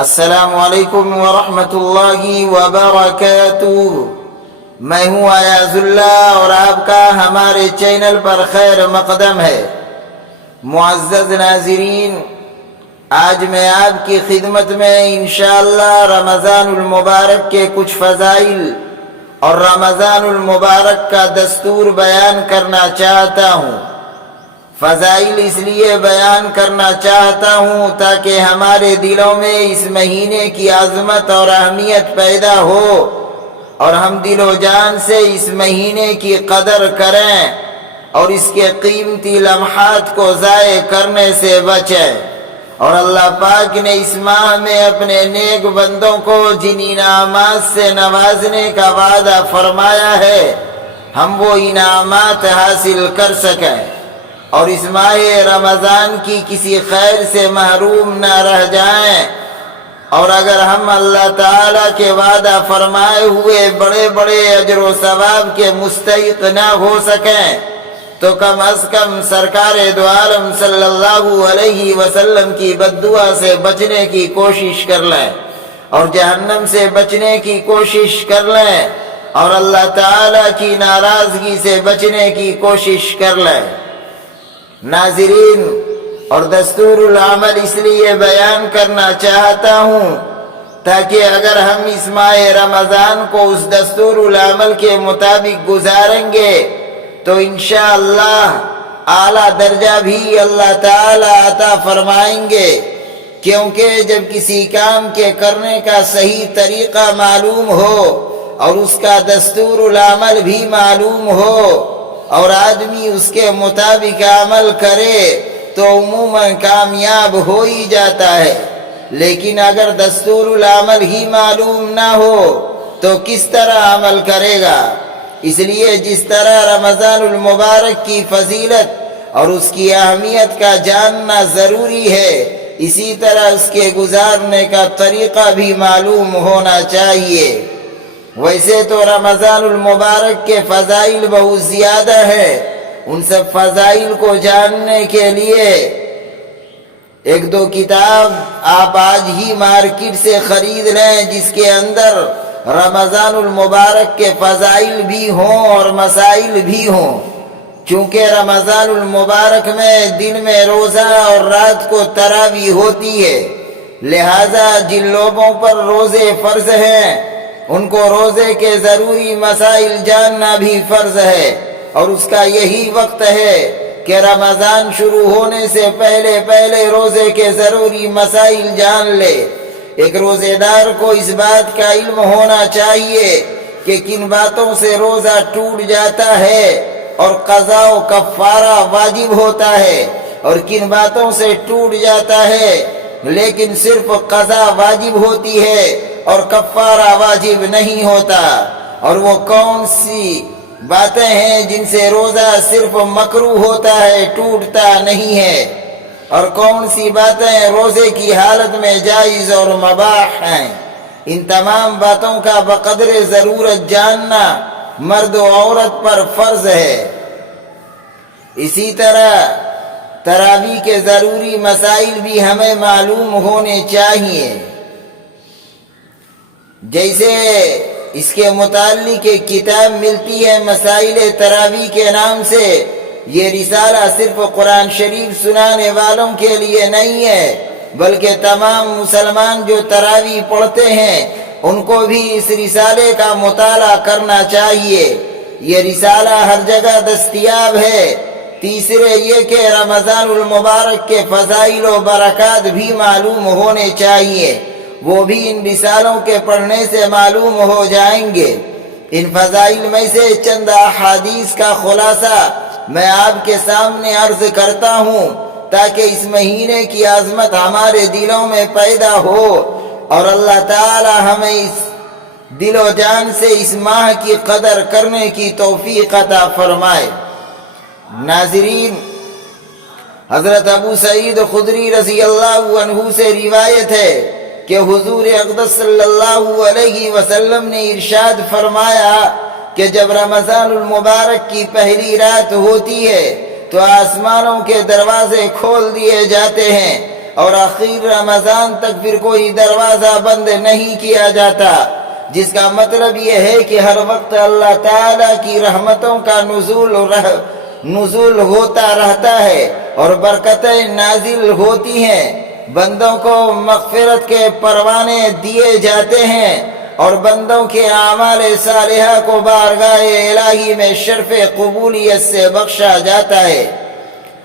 السلام علیکم ورحمۃ اللہ وبرکاتہ۔ میں ہوں ایاز اللہ اور آپ کا ہمارے چینل پر خیر مقدم ہے۔ معزز ناظرین، آج میں آپ کی خدمت میں انشاءاللہ رمضان المبارک کے کچھ فضائل اور رمضان المبارک کا دستور بیان کرنا چاہتا ہوں۔ فضائل اس لیے بیان کرنا چاہتا ہوں تاکہ ہمارے دلوں میں اس مہینے کی عظمت اور اہمیت پیدا ہو اور ہم دل و جان سے اس مہینے کی قدر کریں اور اس کے قیمتی لمحات کو ضائع کرنے سے بچیں۔ اور اللہ پاک نے اس ماہ میں اپنے نیک بندوں کو جن انعامات سے نوازنے کا وعدہ فرمایا ہے ہم وہ انعامات حاصل کر سکیں اور اس ماہ رمضان کی کسی خیر سے محروم نہ رہ جائیں، اور اگر ہم اللہ تعالیٰ کے وعدہ فرمائے ہوئے بڑے بڑے اجر و ثواب کے مستحق نہ ہو سکیں تو کم از کم سرکار دو عالم صلی اللہ علیہ وسلم کی بددعا سے بچنے کی کوشش کر لیں اور جہنم سے بچنے کی کوشش کر لیں اور اللہ تعالیٰ کی ناراضگی سے بچنے کی کوشش کر لیں۔ ناظرین، اور دستور العمل اس لیے بیان کرنا چاہتا ہوں تاکہ اگر ہم اس ماہ رمضان کو اس دستور العمل کے مطابق گزاریں گے تو انشاءاللہ اعلیٰ درجہ بھی اللہ تعالی عطا فرمائیں گے، کیونکہ جب کسی کام کے کرنے کا صحیح طریقہ معلوم ہو اور اس کا دستور العمل بھی معلوم ہو اور آدمی اس کے مطابق عمل کرے تو عموماً کامیاب ہو ہی جاتا ہے، لیکن اگر دستور العمل ہی معلوم نہ ہو تو کس طرح عمل کرے گا؟ اس لیے جس طرح رمضان المبارک کی فضیلت اور اس کی اہمیت کا جاننا ضروری ہے، اسی طرح اس کے گزارنے کا طریقہ بھی معلوم ہونا چاہیے۔ ویسے تو رمضان المبارک کے فضائل بہت زیادہ ہیں، ان سب فضائل کو جاننے کے لیے ایک دو کتاب آپ آج ہی مارکیٹ سے خرید لیں جس کے اندر رمضان المبارک کے فضائل بھی ہوں اور مسائل بھی ہوں۔ چونکہ رمضان المبارک میں دن میں روزہ اور رات کو تراویح ہوتی ہے، لہذا جن لوگوں پر روزے فرض ہیں ان کو روزے کے ضروری مسائل جاننا بھی فرض ہے، اور اس کا یہی وقت ہے کہ رمضان شروع ہونے سے پہلے روزے کے ضروری مسائل جان لے۔ ایک روزے دار کو اس بات کا علم ہونا چاہیے کہ کن باتوں سے روزہ ٹوٹ جاتا ہے اور قضا و کفارہ واجب ہوتا ہے، اور کن باتوں سے ٹوٹ جاتا ہے لیکن صرف قضا واجب ہوتی ہے اور کفارہ واجب نہیں ہوتا، اور وہ کون سی باتیں ہیں جن سے روزہ صرف مکروہ ہوتا ہے، ٹوٹتا نہیں ہے، اور کون سی باتیں روزے کی حالت میں جائز اور مباح ہیں۔ ان تمام باتوں کا بقدر ضرورت جاننا مرد و عورت پر فرض ہے۔ اسی طرح تراویح کے ضروری مسائل بھی ہمیں معلوم ہونے چاہیے، جیسے اس کے متعلق ایک کتاب ملتی ہے مسائل تراویح کے نام سے۔ یہ رسالہ صرف قرآن شریف سنانے والوں کے لیے نہیں ہے بلکہ تمام مسلمان جو تراویح پڑھتے ہیں ان کو بھی اس رسالے کا مطالعہ کرنا چاہیے۔ یہ رسالہ ہر جگہ دستیاب ہے۔ تیسرے یہ کہ رمضان المبارک کے فضائل و برکات بھی معلوم ہونے چاہیے، وہ بھی ان رسالوں کے پڑھنے سے معلوم ہو جائیں گے۔ ان فضائل میں سے چند احادیث کا خلاصہ میں آپ کے سامنے عرض کرتا ہوں تاکہ اس مہینے کی عظمت ہمارے دلوں میں پیدا ہو اور اللہ تعالی ہمیں اس دل و جان سے اس ماہ کی قدر کرنے کی توفیق عطا فرمائے۔ ناظرین، حضرت ابو سعید خدری رضی اللہ عنہ سے روایت ہے کہ حضور اقدس صلی اللہ علیہ وسلم نے ارشاد فرمایا کہ جب رمضان المبارک کی پہلی رات ہوتی ہے تو آسمانوں کے دروازے کھول دیے جاتے ہیں اور آخر رمضان تک پھر کوئی دروازہ بند نہیں کیا جاتا، جس کا مطلب یہ ہے کہ ہر وقت اللہ تعالیٰ کی رحمتوں کا نزول ہوتا رہتا ہے اور برکتیں نازل ہوتی ہیں، بندوں کو مغفرت کے پروانے دیے جاتے ہیں اور بندوں کے اعمال صالحہ کو بارگاہ الہی میں شرف قبولیت سے بخشا جاتا ہے۔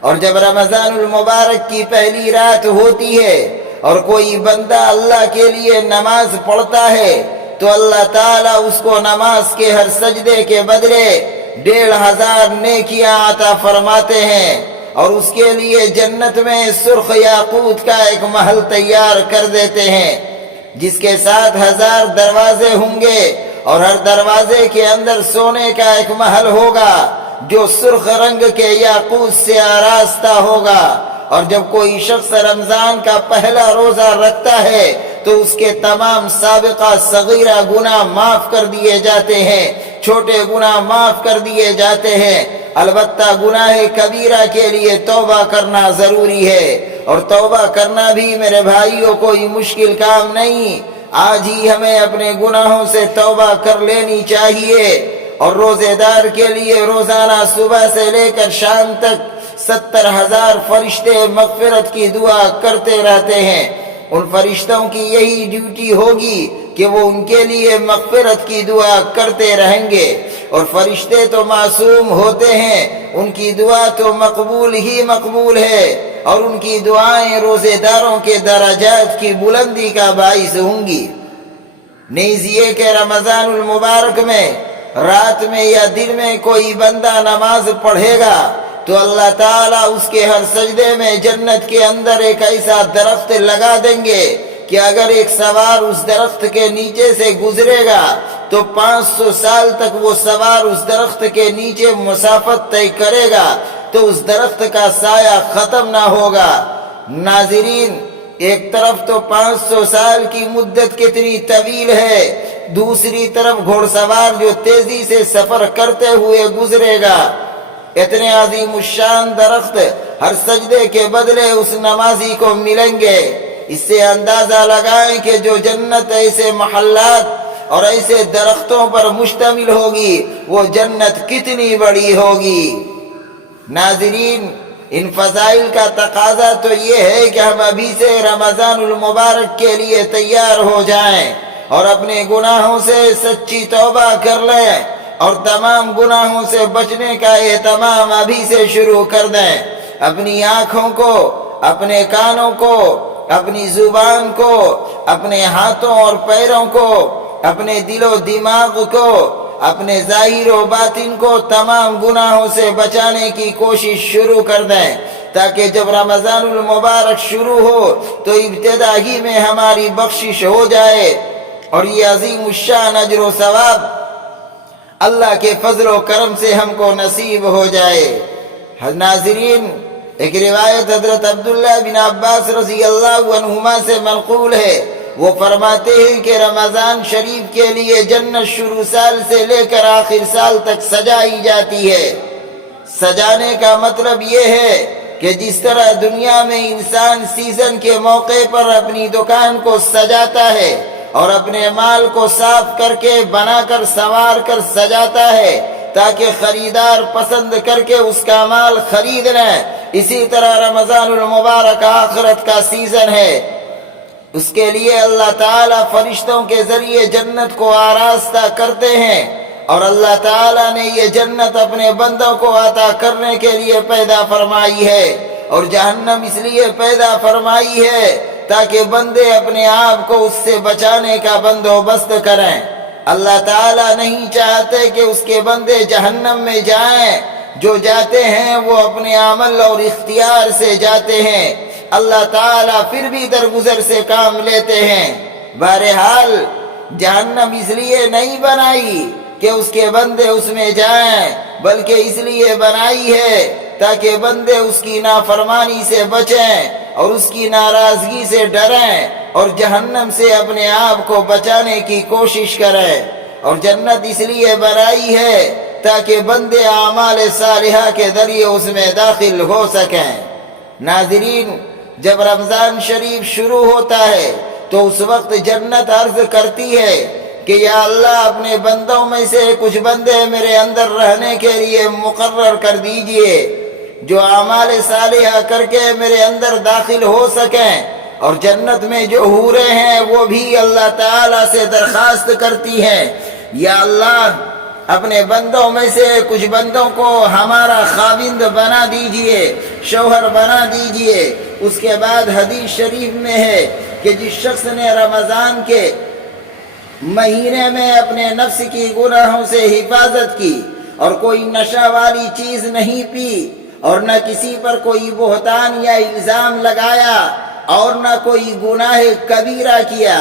اور جب رمضان المبارک کی پہلی رات ہوتی ہے اور کوئی بندہ اللہ کے لیے نماز پڑھتا ہے تو اللہ تعالیٰ اس کو نماز کے ہر سجدے کے بدلے 1500 نیکیاں عطا فرماتے ہیں اور اس کے لیے جنت میں سرخ یاقوت کا ایک محل تیار کر دیتے ہیں، جس کے 7000 دروازے ہوں گے اور ہر دروازے کے اندر سونے کا ایک محل ہوگا جو سرخ رنگ کے یاقوت سے آراستہ ہوگا۔ اور جب کوئی شخص رمضان کا پہلا روزہ رکھتا ہے تو اس کے تمام سابقہ صغیرہ گناہ معاف کر دیے جاتے ہیں، چھوٹے گناہ معاف کر دیے جاتے ہیں۔ البتہ گناہ کبیرہ کے لیے توبہ کرنا ضروری ہے، اور توبہ کرنا بھی میرے بھائیوں کوئی مشکل کام نہیں۔ آج ہی ہمیں اپنے گناہوں سے توبہ کر لینی چاہیے، اور روزے دار کے لیے روزانہ صبح سے لے کر شام تک 70,000 فرشتے مغفرت کی دعا کرتے رہتے ہیں۔ ان فرشتوں کی یہی ڈیوٹی ہوگی کہ وہ ان کے لیے مغفرت کی دعا کرتے رہیں گے، اور فرشتے تو معصوم ہوتے ہیں، ان کی دعا تو مقبول ہی مقبول ہے، اور ان کی دعائیں روزے داروں کے درجات کی بلندی کا باعث ہوں گی۔ نیز یہ کہ رمضان المبارک میں رات میں یا دن میں کوئی بندہ نماز پڑھے گا تو اللہ تعالیٰ اس کے ہر سجدے میں جنت کے اندر ایک ایسا درخت لگا دیں گے کہ اگر ایک سوار اس درخت کے نیچے سے گزرے گا تو 500 سال تک وہ سوار اس درخت کے نیچے مسافت طے کرے گا تو اس درخت کا سایہ ختم نہ ہوگا۔ ناظرین، ایک طرف تو 500 سال کی مدت کتنی طویل ہے، دوسری طرف گھوڑ سوار جو تیزی سے سفر کرتے ہوئے گزرے گا۔ اتنے عظیم الشان درخت ہر سجدے کے بدلے اس نمازی کو ملیں گے۔ اس سے اندازہ لگائیں کہ جو جنت ایسے محلات اور ایسے درختوں پر مشتمل ہوگی وہ جنت کتنی بڑی ہوگی۔ ناظرین، ان فضائل کا تقاضا تو یہ ہے کہ ہم ابھی سے رمضان المبارک کے لیے تیار ہو جائیں اور اپنے گناہوں سے سچی توبہ کر لیں اور تمام گناہوں سے بچنے کا اہتمام ابھی سے شروع کر دیں۔ اپنی آنکھوں کو، اپنے کانوں کو، اپنی زبان کو، اپنے ہاتھوں اور پیروں کو، اپنے دل و دماغ کو، اپنے ظاہر و باطن کو تمام گناہوں سے بچانے کی کوشش شروع کر دیں، تاکہ جب رمضان المبارک شروع ہو تو ابتدا ہی میں ہماری بخشش ہو جائے اور یہ عظیم الشان اجر و ثواب اللہ کے فضل و کرم سے ہم کو نصیب ہو جائے۔ ناظرین، ایک روایت حضرت عبداللہ بن عباس رضی اللہ عنہما سے منقول ہے، وہ فرماتے ہیں کہ رمضان شریف کے لیے جنت شروع سال سے لے کر آخر سال تک سجائی جاتی ہے۔ سجانے کا مطلب یہ ہے کہ جس طرح دنیا میں انسان سیزن کے موقع پر اپنی دکان کو سجاتا ہے اور اپنے مال کو صاف کر کے بنا کر سنوار کر سجاتا ہے تاکہ خریدار پسند کر کے اس کا مال خرید لیں، اسی طرح رمضان المبارک آخرت کا سیزن ہے۔ اس کے لیے اللہ تعالیٰ فرشتوں کے ذریعے جنت کو آراستہ کرتے ہیں، اور اللہ تعالیٰ نے یہ جنت اپنے بندوں کو عطا کرنے کے لیے پیدا فرمائی ہے، اور جہنم اس لیے پیدا فرمائی ہے تاکہ بندے اپنے آپ کو اس سے بچانے کا بندوبست کریں۔ اللہ تعالیٰ نہیں چاہتے کہ اس کے بندے جہنم میں جائیں، جو جاتے ہیں وہ اپنے عمل اور اختیار سے جاتے ہیں، اللہ تعالیٰ پھر بھی درگزر سے کام لیتے ہیں۔ بہرحال جہنم اس لیے نہیں بنائی کہ اس کے بندے اس میں جائیں، بلکہ اس لیے بنائی ہے تاکہ بندے اس کی نافرمانی سے بچیں اور اس کی ناراضگی سے ڈریں اور جہنم سے اپنے آپ کو بچانے کی کوشش کریں، اور جنت اس لیے بنائی ہے تاکہ بندے اعمال صالحہ کے ذریعے اس میں داخل ہو سکیں۔ ناظرین، جب رمضان شریف شروع ہوتا ہے تو اس وقت جنت عرض کرتی ہے کہ یا اللہ اپنے بندوں میں سے کچھ بندے میرے اندر رہنے کے لیے مقرر کر دیجئے، جو اعمال صالحہ کر کے میرے اندر داخل ہو سکیں۔ اور جنت میں جو حوریں ہیں وہ بھی اللہ تعالیٰ سے درخواست کرتی ہیں، یا اللہ اپنے بندوں میں سے کچھ بندوں کو ہمارا خاوند بنا دیجئے، شوہر بنا دیجئے۔ اس کے بعد حدیث شریف میں ہے کہ جس شخص نے رمضان کے مہینے میں اپنے نفس کی گناہوں سے حفاظت کی اور کوئی نشہ والی چیز نہیں پی اور نہ کسی پر کوئی بہتان یا الزام لگایا اور نہ کوئی گناہ کبیرہ کیا۔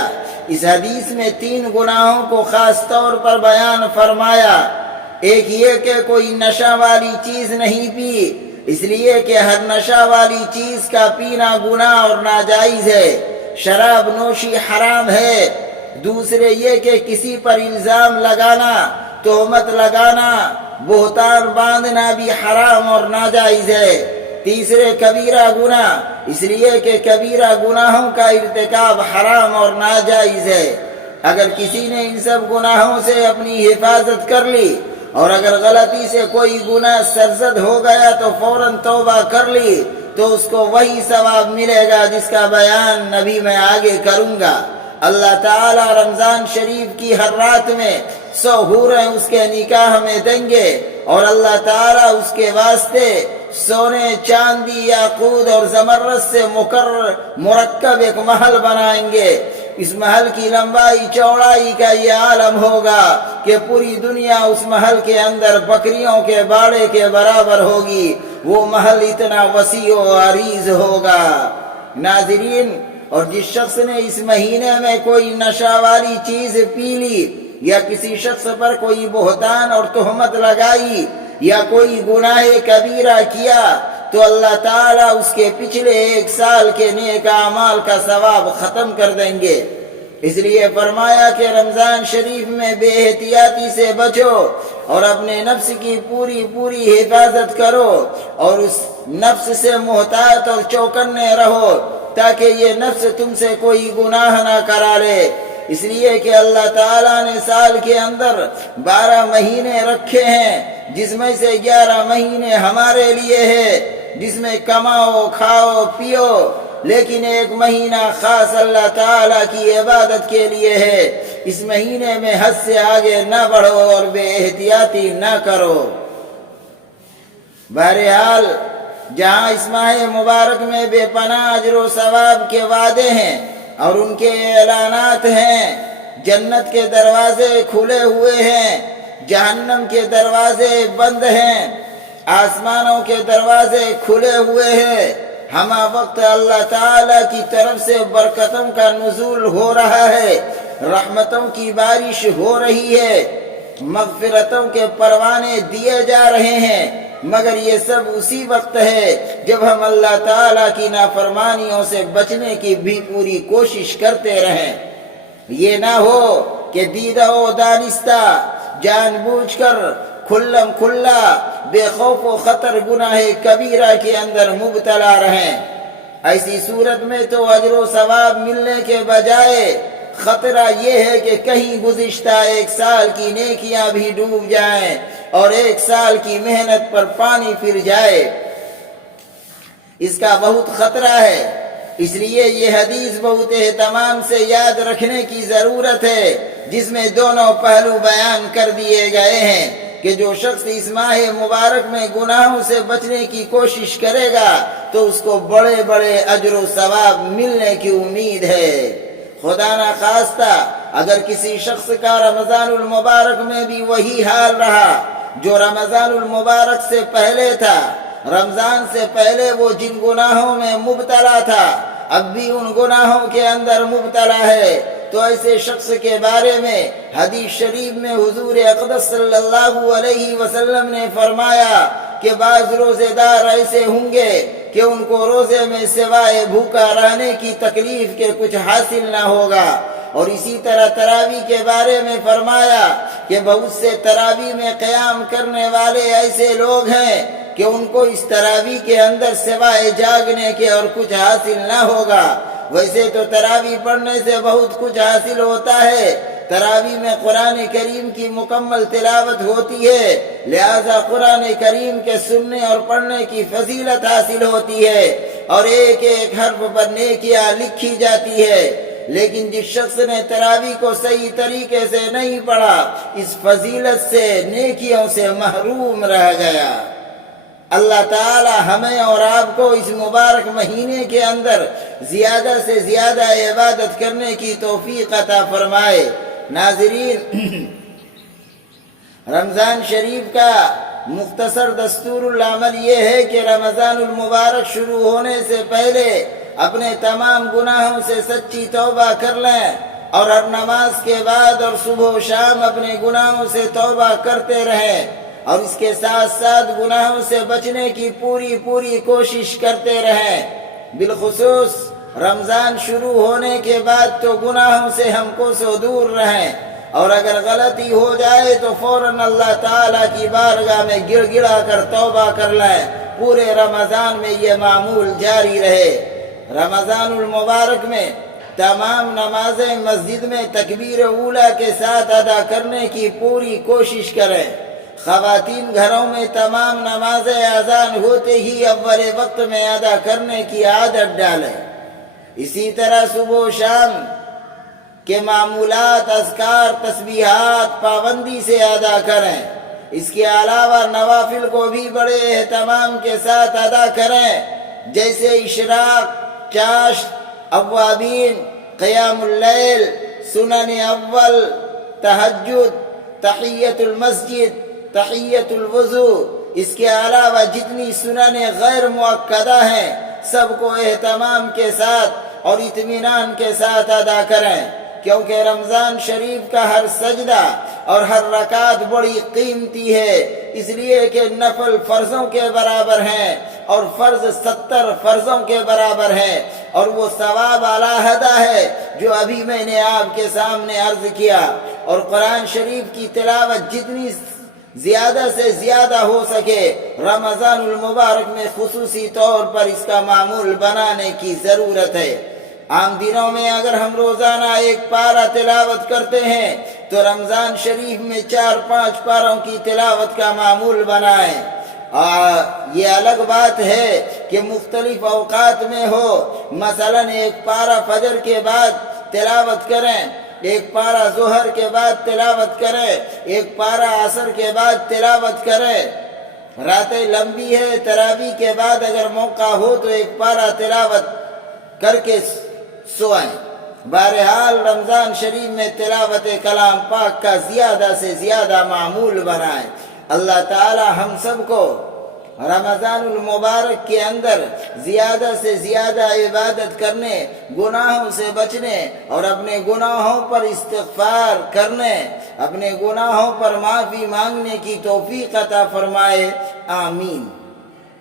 اس حدیث میں 3 گناہوں کو خاص طور پر بیان فرمایا۔ ایک یہ کہ کوئی نشہ والی چیز نہیں پی، اس لیے کہ ہر نشہ والی چیز کا پینا گناہ اور ناجائز ہے، شراب نوشی حرام ہے۔ دوسرے یہ کہ کسی پر الزام لگانا، تہمت لگانا، بہتان باندھنا بھی حرام اور ناجائز ہے۔ تیسرے کبیرہ گناہ، اس لیے کہ کبیرہ گناہوں کا ارتکاب حرام اور ناجائز ہے۔ اگر کسی نے ان سب گناہوں سے اپنی حفاظت کر لی اور اگر غلطی سے کوئی گناہ سرزد ہو گیا تو فوراً توبہ کر لی تو اس کو وہی ثواب ملے گا جس کا بیان نبی میں آگے کروں گا۔ اللہ تعالیٰ رمضان شریف کی ہر رات میں 100 حوریں اس کے نکاح میں دیں گے اور اللہ تعالیٰ اس کے واسطے سونے، چاندی، یاقوت اور زمرد سے مرکب ایک محل بنائیں گے۔ اس محل کی لمبائی چوڑائی کا یہ عالم ہوگا کہ پوری دنیا اس محل کے اندر بکریوں کے باڑے کے برابر ہوگی۔ وہ محل اتنا وسیع و عریض ہوگا۔ ناظرین، اور جس شخص نے اس مہینے میں کوئی نشہ والی چیز پی لی یا کسی شخص پر کوئی بہتان اور تہمت لگائی یا کوئی گناہ کبیرہ کیا تو اللہ تعالیٰ اس کے پچھلے 1 سال کے نیک اعمال کا ثواب ختم کر دیں گے۔ اس لیے فرمایا کہ رمضان شریف میں بے احتیاطی سے بچو اور اپنے نفس کی پوری حفاظت کرو اور اس نفس سے محتاط اور چوکنے رہو تاکہ یہ نفس تم سے کوئی گناہ نہ کرا لے۔ اس لیے کہ اللہ تعالیٰ نے سال کے اندر 12 مہینے رکھے ہیں، جس میں سے 11 مہینے ہمارے لیے ہے، جس میں کماؤ، کھاؤ، پیو، لیکن 1 مہینہ خاص اللہ تعالیٰ کی عبادت کے لیے ہے۔ اس مہینے میں حد سے آگے نہ بڑھو اور بے احتیاطی نہ کرو۔ بہرحال جہاں اس ماہ مبارک میں بے پناہ اجر و ثواب کے وعدے ہیں اور ان کے اعلانات ہیں، جنت کے دروازے کھلے ہوئے ہیں، جہنم کے دروازے بند ہیں، آسمانوں کے دروازے کھلے ہوئے ہیں، ہمہ وقت اللہ تعالیٰ کی طرف سے برکتوں کا نزول ہو رہا ہے، رحمتوں کی بارش ہو رہی ہے، مغفرتوں کے پروانے دیے جا رہے ہیں، مگر یہ سب اسی وقت ہے جب ہم اللہ تعالیٰ کی نافرمانیوں سے بچنے کی بھی پوری کوشش کرتے رہیں۔ یہ نہ ہو کہ دیدہ و دانستہ جان بوجھ کر کھلم کھلا بے خوف و خطر گناہ کبیرہ کے اندر مبتلا رہیں۔ ایسی صورت میں تو اجر و ثواب ملنے کے بجائے خطرہ یہ ہے کہ کہیں گزشتہ 1 سال کی نیکیاں بھی ڈوب جائیں اور 1 سال کی محنت پر پانی پھر جائے۔ اس کا بہت خطرہ ہے، اس لیے یہ حدیث بہت اہتمام سے یاد رکھنے کی ضرورت ہے، جس میں دونوں پہلو بیان کر دیے گئے ہیں کہ جو شخص اس ماہ مبارک میں گناہوں سے بچنے کی کوشش کرے گا تو اس کو بڑے بڑے اجر و ثواب ملنے کی امید ہے۔ خدا نہ خواستہ اگر کسی شخص کا رمضان المبارک میں بھی وہی حال رہا جو رمضان المبارک سے پہلے تھا، رمضان سے پہلے وہ جن گناہوں میں مبتلا تھا اب بھی ان گناہوں کے اندر مبتلا ہے، تو ایسے شخص کے بارے میں حدیث شریف میں حضور اقدس صلی اللہ علیہ وسلم نے فرمایا کہ بعض روزے دار ایسے ہوں گے کہ ان کو روزے میں سوائے بھوکا رہنے کی تکلیف کے کچھ حاصل نہ ہوگا، اور اسی طرح تراویح کے بارے میں فرمایا کہ بہت سے تراویح میں قیام کرنے والے ایسے لوگ ہیں کہ ان کو اس تراویح کے اندر سوائے جاگنے کے اور کچھ حاصل نہ ہوگا۔ ویسے تو تراویح پڑھنے سے بہت کچھ حاصل ہوتا ہے، تراویح میں قرآن کریم کی مکمل تلاوت ہوتی ہے، لہذا قرآن کریم کے سننے اور پڑھنے کی فضیلت حاصل ہوتی ہے اور ایک ایک حرف پر نیکیاں لکھی جاتی ہے۔ لیکن جس شخص نے تراویح کو صحیح طریقے سے نہیں پڑھا، اس فضیلت سے، نیکیوں سے محروم رہ گیا۔ اللہ تعالی ہمیں اور آپ کو اس مبارک مہینے کے اندر زیادہ سے زیادہ عبادت کرنے کی توفیق عطا فرمائے۔ ناظرین، رمضان شریف کا مختصر دستور العمل یہ ہے کہ رمضان المبارک شروع ہونے سے پہلے اپنے تمام گناہوں سے سچی توبہ کر لیں، اور ہر نماز کے بعد اور صبح و شام اپنے گناہوں سے توبہ کرتے رہیں، اور اس کے ساتھ ساتھ گناہوں سے بچنے کی پوری کوشش کرتے رہیں۔ بالخصوص رمضان شروع ہونے کے بعد تو گناہوں سے ہم کو سو دور رہیں، اور اگر غلطی ہو جائے تو فوراً اللہ تعالیٰ کی بارگاہ میں گڑ گڑا کر توبہ کر لیں۔ پورے رمضان میں یہ معمول جاری رہے۔ رمضان المبارک میں تمام نمازیں مسجد میں تکبیر اولیٰ کے ساتھ ادا کرنے کی پوری کوشش کریں۔ خواتین گھروں میں تمام نمازیں اذان ہوتے ہی اول وقت میں ادا کرنے کی عادت ڈالیں۔ اسی طرح صبح و شام کے معمولات، اذکار، تسبیحات پابندی سے ادا کریں۔ اس کے علاوہ نوافل کو بھی بڑے اہتمام کے ساتھ ادا کریں، جیسے اشراق، چاشت، اوابین، قیام اللیل، سنن اول، تہجد، تحیت المسجد، تحیت الوضو۔ اس کے علاوہ جتنی سنن غیر مؤکدہ ہیں سب کو اہتمام کے ساتھ اور اطمینان کے ساتھ ادا کریں، کیونکہ رمضان شریف کا ہر سجدہ اور ہر رکعت بڑی قیمتی ہے، اس لیے کہ نفل فرضوں کے برابر ہیں اور فرض 70 فرضوں کے برابر ہیں، اور وہ ثواب علیحدہ ہے جو ابھی میں نے آپ کے سامنے عرض کیا۔ اور قرآن شریف کی تلاوت جتنی زیادہ سے زیادہ ہو سکے رمضان المبارک میں خصوصی طور پر اس کا معمول بنانے کی ضرورت ہے۔ عام دنوں میں اگر ہم روزانہ ایک پارہ تلاوت کرتے ہیں تو رمضان شریف میں 4-5 پاروں کی تلاوت کا معمول بنائیں۔ یہ الگ بات ہے کہ مختلف اوقات میں ہو، مثلا ایک پارہ فجر کے بعد تلاوت کریں، ایک پارہ ظہر کے بعد تلاوت کریں، ایک پارہ عصر کے بعد تلاوت کریں۔ راتیں لمبی ہے، تراویح کے بعد اگر موقع ہو تو ایک پارہ تلاوت کر کے سوئیں۔ بہرحال رمضان شریف میں تلاوت کلام پاک کا زیادہ سے زیادہ معمول بنائیں۔ اللہ تعالی ہم سب کو رمضان المبارک کے اندر زیادہ سے زیادہ عبادت کرنے، گناہوں سے بچنے اور اپنے گناہوں پر استغفار کرنے، اپنے گناہوں پر معافی مانگنے کی توفیق عطا فرمائے۔ آمین۔